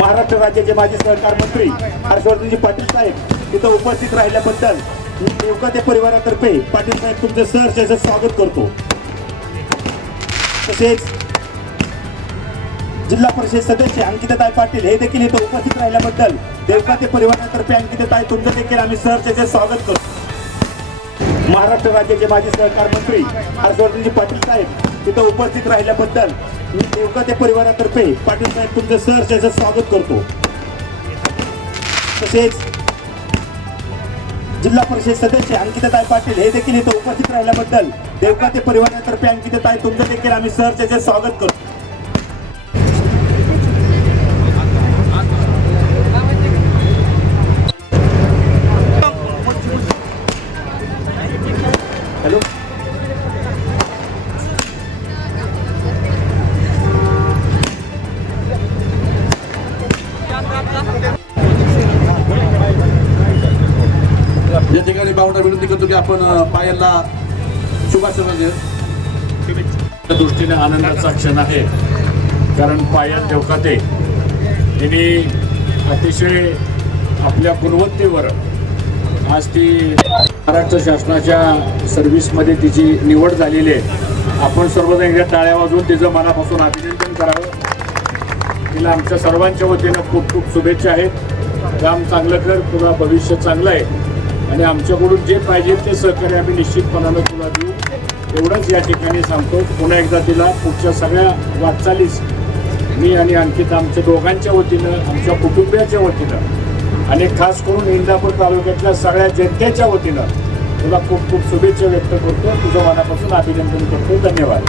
महाराष्ट्र राज्याचे माजी सहकार मंत्री हर्षवर्धनजी पाटील साहेब इथं उपस्थित राहिल्याबद्दल मी देवकाते परिवारातर्फे पाटील साहेब तुमचं सहर्ष असं स्वागत करतो. तसेच जिल्हा परिषद सदस्य अंकिताताई पाटील हे देखील इथं उपस्थित राहिल्याबद्दल देवकाते परिवारातर्फे अंकिताताई तुमचं देखील आम्ही सहर्ष असं स्वागत करतो. महाराष्ट्र राज्याचे माजी सहकार मंत्री हर्षवर्धनजी पाटील साहेब तिथं उपस्थित राहिल्याबद्दल मी त्या परिवारातर्फे पाटील साहेब तुमचं सर त्याचं स्वागत करतो. तसेच जिल्हा परिषद सदस्य अंकिताताई पाटील हे देखील इथं उपस्थित राहिल्याबद्दल देवका ते परिवारातर्फे अंकिताताई तुमचं देखील आम्ही सर असं स्वागत करतो. या ठिकाणी भावना विनंती करतो की आपण पायाला शुभाशना देऊ म्हणजे त्या दृष्टीने आनंदाचा क्षण आहे. कारण पायल देवकाते तिने अतिशय आपल्या गुणवत्तेवर आज ती महाराष्ट्र शासनाच्या सर्व्हिसमध्ये तिची निवड झालेली आहे. आपण सर्वजण एकदा टाळ्या वाजवून तिचं मनापासून अभिनंदन करावं. तिला आमच्या सर्वांच्या वतीनं खूप खूप शुभेच्छा आहेत. काम चांगलं कर तुला भविष्य चांगलं आहे. आणि आमच्याकडून जे पाहिजे ते सहकार्य आम्ही निश्चितपणानं तुला देऊ. एवढंच या ठिकाणी सांगतो. पुन्हा एकदा तिला पुढच्या सगळ्या वाटचालीस मी आणि अंकित आमच्या दोघांच्या वतीनं आमच्या कुटुंबियाच्या वतीनं आणि खास करून इंदापूर तालुक्यातल्या सगळ्या जनतेच्या वतीनं तुला खूप खूप शुभेच्छा व्यक्त करतो. तुझं मनापासून अभिनंदन करतो. धन्यवाद.